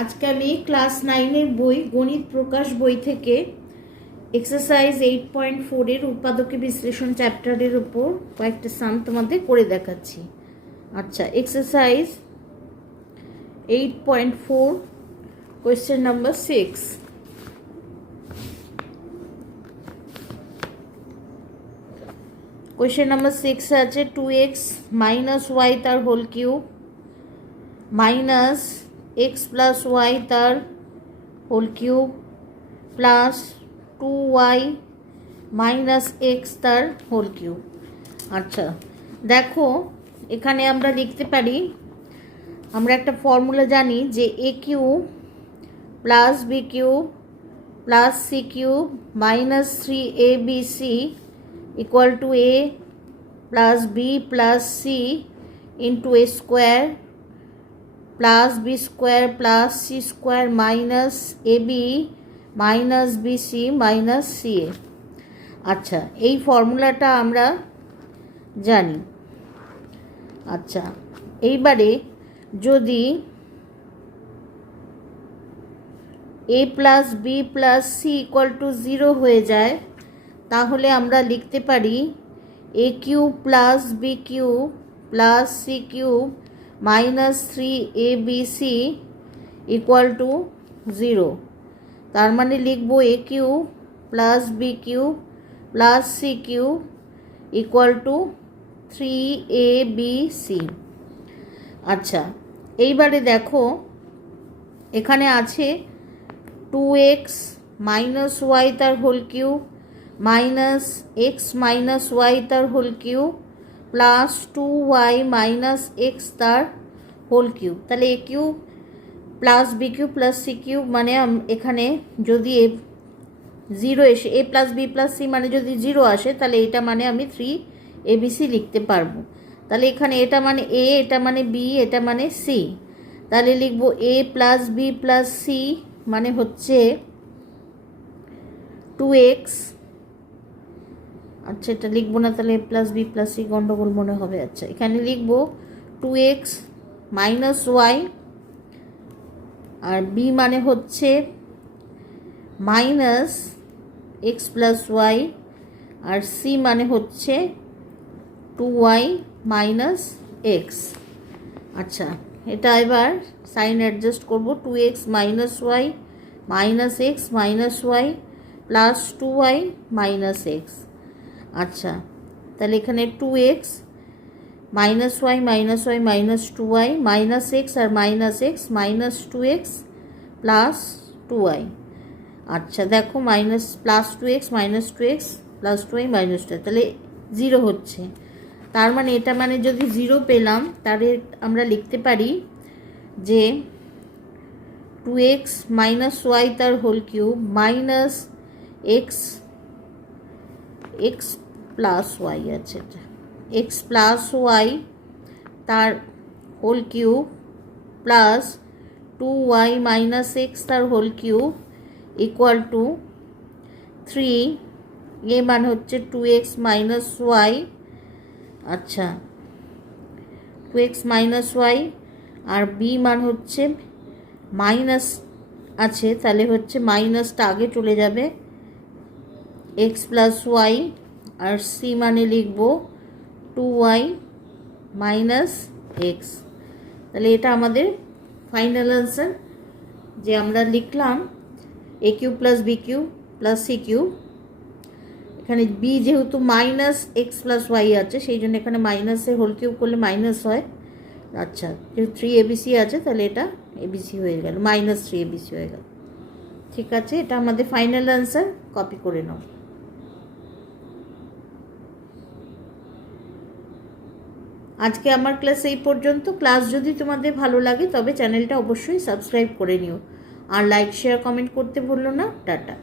আজকে আমি ক্লাস 9-এর বই গণিত প্রকাশ বই থেকে এক্সারসাইজ 8.4-এর উৎপাদকে বিশ্লেষণ চ্যাপ্টারের উপর কয়েকটা সাম তোমাদের করে দেখাচ্ছি। আচ্ছা, exercise 8.4 question number 6। Question number 6 আছে 2x মাইনাস ওয়াই তার whole cube minus x plus y তার whole cube plus 2y minus x তার হোল কিউব। আচ্ছা দেখো, এখানে আমরা লিখতে পারি, আমরা একটা ফর্মুলা জানি যে a cube plus b cube plus c cube minus 3abc equal to a plus b plus c into a square plus b square plus c square minus a b minus b c minus c a. আচ্ছা, এই ফর্মুলাটা আমরা জানি। আচ্ছা, এইবারে যদি a plus b plus c equal to 0 হয়ে যায়, তাহলে আমরা লিখতে পারি a cube plus b cube plus c cube minus 3abc equal to 0। তার মানে লিখব a cube plus b cube plus c cube equal to 3abc। আচ্ছা, এইবারে দেখো, এখানে আছে 2x মাইনাস ওয়াই তার whole cube minus x minus y তার whole cube plus 2y minus x তার হোল কিউব। তাহলে a cube plus b cube plus c cube মানে এখানে যদি 0 এসে a plus b plus c মানে যদি 0 আসে, তাহলে এটা মানে আমি 3abc লিখতে পারবো। তাহলে এখানে এটা মানে এ, এটা মানে বি, এটা মানে সি। তাহলে লিখব এ প্লাস বি প্লাস সি মানে হচ্ছে 2x। আচ্ছা, এটা লিখবো না, তাহলে প্লাস বি প্লাস সি গন্ডগোল মনে হবে। আচ্ছা, এখানে লিখব 2x মাইনাস ওয়াই, আর বি মানে হচ্ছে মাইনাস এক্স প্লাস ওয়াই, আর সি মানে হচ্ছে 2y মাইনাস এক্স। আচ্ছা, এটা এবার সাইন অ্যাডজাস্ট করব। 2x minus y minus x minus y plus 2y minus x. আচ্ছা, তাহলে এখানে 2x minus y minus y minus 2y minus x আর minus x minus 2x plus 2y। আচ্ছা দেখো, minus plus 2x minus 2x plus 2y minus 2y, তাহলে 0 হচ্ছে। তার মানে এটা মানে যদি 0 পেলাম, তাহলে আমরা লিখতে পারি যে 2x মাইনাস ওয়াই তার whole cube minus x x plus y আছে, এক্স প্লাস ওয়াই তার whole cube plus 2y minus x তার হোল কিউব ইকুয়াল টু 3। এ মান হচ্ছে 2x মাইনাস ওয়াই। আচ্ছা, 2x মাইনাস ওয়াই, আর বি মান হচ্ছে মাইনাস আছে, তাহলে হচ্ছে মাইনাসটা আগে চলে যাবে, এক্স প্লাস ওয়াই, আর সি মানে লিখব 2y মাইনাস এক্স। তাহলে এটা আমাদের ফাইনাল আনসার, যে আমরা লিখলাম a cube plus b cube plus c cube. এখানে বি যেহেতু মাইনাস এক্স প্লাস ওয়াই আছে, সেই জন্য এখানে মাইনাসের হোল কিউব করলে মাইনাস হয়। আচ্ছা, যেহেতু 3abc আছে, তাহলে এটা abc হয়ে গেল, মাইনাস 3abc হয়ে গেল। ঠিক আছে, এটা আমাদের ফাইনাল আনসার, কপি করে নাও। আজকে আমার ক্লাস এই পর্যন্ত। ক্লাস যদি তোমাদের ভালো লাগে তবে চ্যানেলটা অবশ্যই সাবস্ক্রাইব করে নিও, আর লাইক শেয়ার কমেন্ট করতে ভুলো না। টাটা।